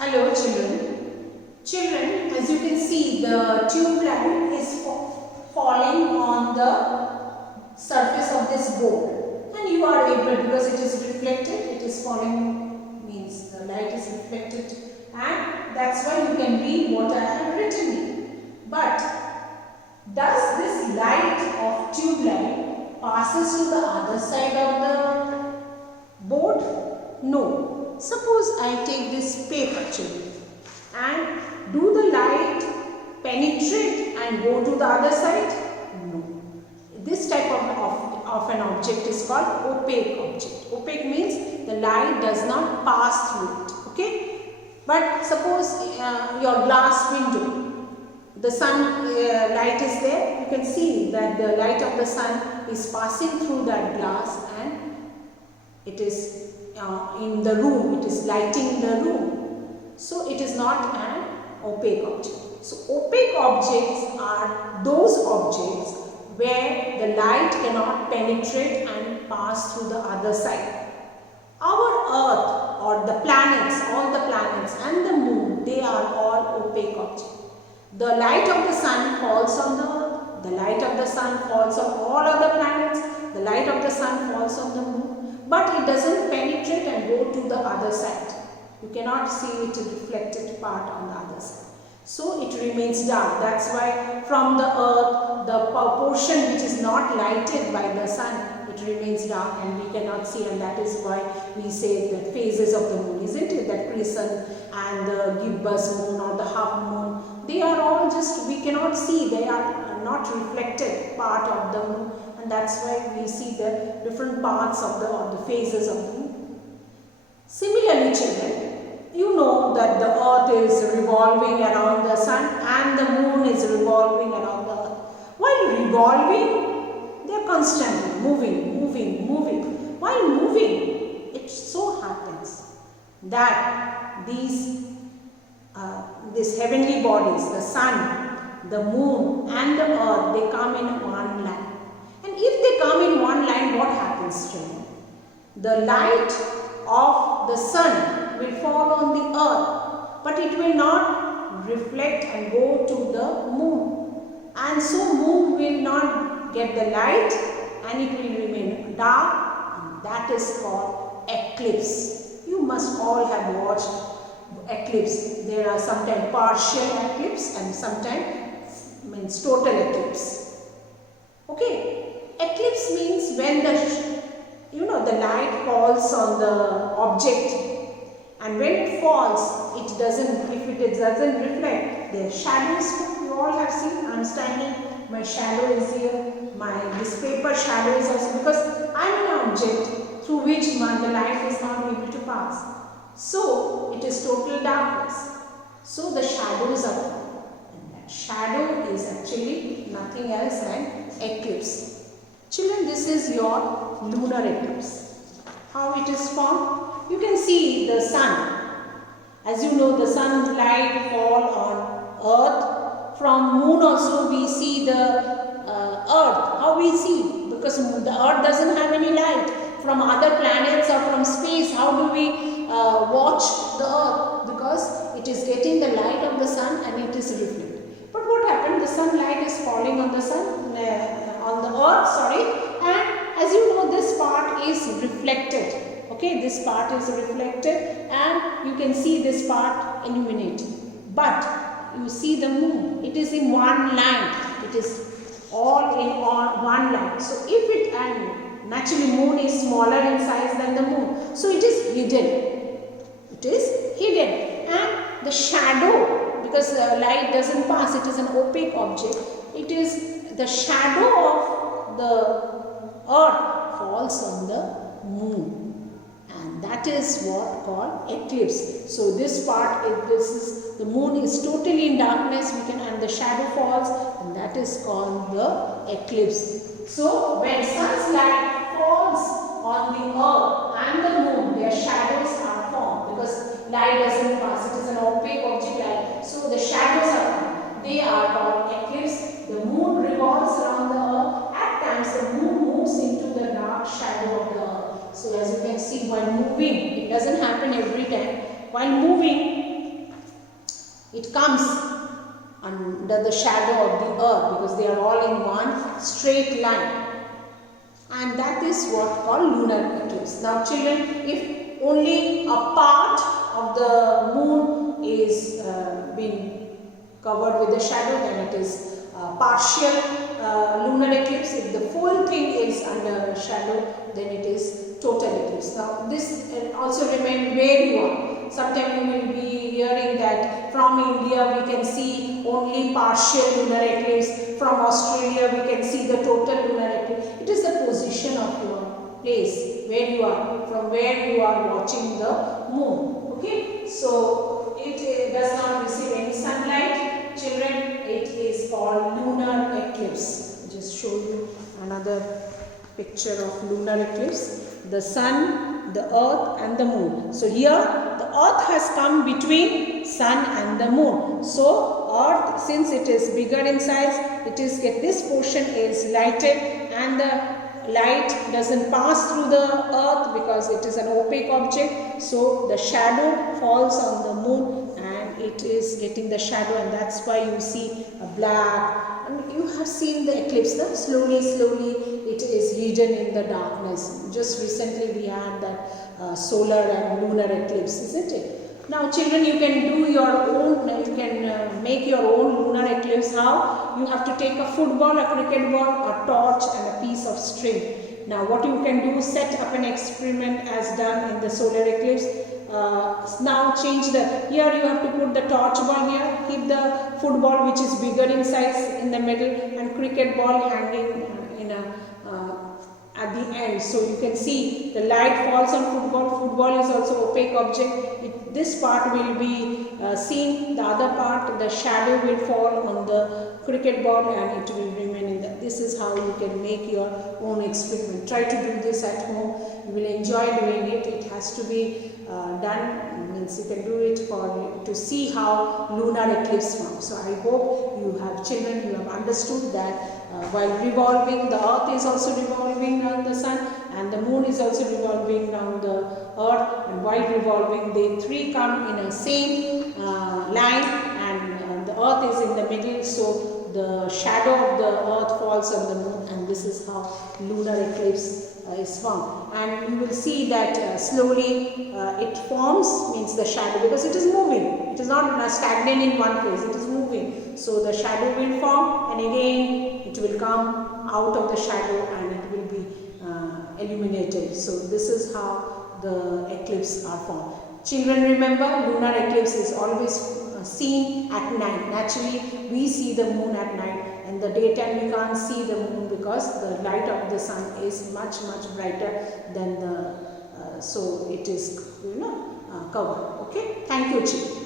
Hello children. Children, as you can see, the tube light is falling on the surface of this board, and you are able, because it is reflected, it is falling means the light is reflected, and that's why you can read what I have written here. But does this light of tube light passes to the other side of the board? No. Suppose I take this paper, children, and do the light penetrate and go to the other side? No. This type of an object is called opaque object. Opaque means the light does not pass through it. Okay? But suppose your glass window, the sun light is there, you can see that the light of the sun is passing through that glass and it is in the room, it is lighting the room. So it is not an opaque object. So opaque objects are those objects where the light cannot penetrate and pass through the other side. Our earth or the planets, all the planets and the moon, they are all opaque objects. The light of the sun falls on the earth, the light of the sun falls on all other planets, the light of the sun falls on the moon. But it doesn't penetrate and go to the other side. You cannot see it reflected part on the other side. So it remains dark. That's why from the earth, the portion which is not lighted by the sun, it remains dark and we cannot see, and that is why we say the phases of the moon, isn't it? That crescent and the gibbous moon or the half moon, they are all just, we cannot see, they are not reflected part of the moon. And that's why we see the different parts of the phases of the moon. Similarly, children, you know that the earth is revolving around the sun and the moon is revolving around the earth. While revolving, they are constantly moving. While moving, it so happens that these heavenly bodies, the sun, the moon and the earth, they come in one line. And if they come in one line, what happens, children? The light of the sun will fall on the earth, but it will not reflect and go to the moon. And so moon will not get the light and it will remain dark, and that is called eclipse. You must all have watched eclipse. There are sometimes partial eclipse and sometimes means total eclipse. Okay. Eclipse means when the light falls on the object, and when it falls, if it doesn't reflect, the shadows, you all have seen, I am standing, my shadow is here, this paper shadow is also, because I am an object through which the light is not able to pass. So it is total darkness. So the shadows are formed. And that shadow is actually nothing else than eclipse. Children, this is your lunar eclipse. How it is formed? You can see the sun. As you know, the sunlight fall on earth. From moon also we see the earth. How we see? Because the earth doesn't have any light. From other planets or from space, how do we watch the earth? Because it is getting the light of the sun and it is reflected. But what happened? The sunlight is falling on the sun, on the earth, and as you know, this part is reflected. Okay, this part is reflected and you can see this part illuminated. But you see the moon, it is in one line. It is all in one line. So if it, and naturally moon is smaller in size than the moon, so it is hidden. It is hidden, and the shadow, because light doesn't pass, it is an opaque object. It is the shadow of the earth falls on the moon, and that is what called eclipse. So this part, the moon is totally in darkness, and the shadow falls, and that is called the eclipse. So when sun's light falls on the earth and the moon, their shadows are formed, because light doesn't pass, it is an opaque object light. So the shadows are formed. They are called eclipse. The moon revolves around the earth. At times the moon moves into the dark shadow of the earth. So as you can see, while moving, it doesn't happen every time. While moving, it comes under the shadow of the earth because they are all in one straight line. And that is what called lunar eclipse. Now children, if only a part of the moon is been covered with the shadow, then it is partial lunar eclipse. If the full thing is under shadow, then it is total eclipse. Now this also remains where you are. Sometimes you will be hearing that from India we can see only partial lunar eclipse, from Australia we can see the total lunar eclipse. It is the position of your place, where you are, from where you are watching the moon. Okay, so it does not receive any sunlight. Children, it is called lunar eclipse. I'll just show you another picture of lunar eclipse. The sun, the earth and the moon. So here the earth has come between sun and the moon. So earth, since it is bigger in size, this portion is lighted and the light doesn't pass through the earth because it is an opaque object. So the shadow falls on the moon and it is getting the shadow, and that's why you see a black. And you have seen the eclipse, no? Slowly it is hidden in the darkness. Just recently we had that solar and lunar eclipse, isn't it? Now children, you can do your own, you can make your own lunar eclipse. How? You have to take a football, a cricket ball, a torch and a piece of string. Now what you can do, set up an experiment as done in the solar eclipse. Now change here you have to put the torch ball here, keep the football which is bigger in size in the middle and cricket ball hanging at the end. So you can see the light falls on football. Football is also opaque object. This part will be seen, the other part, the shadow will fall on the cricket ball and it will remain in the. This is how you can make your own experiment. Try to do this at home. You will enjoy doing it. It has to be done, means you can do it to see how lunar eclipse forms. So I hope you have children, you have understood that while revolving, the earth is also revolving around the sun and the moon is also revolving around the earth, and while revolving they three come in a same line and the earth is in the middle, so the shadow of the earth falls on the moon, and this is how lunar eclipse is formed. And you will see that slowly it forms, means the shadow, because it is moving. It is not stagnant in one place, it is moving. So the shadow will form and again it will come out of the shadow and it will be illuminated. So this is how the eclipse are formed. Children, remember, lunar eclipse is always seen at night. Naturally, we see the moon at night. In the daytime, we can't see the moon because the light of the sun is much brighter than the, so it is, covered. Okay, thank you, children.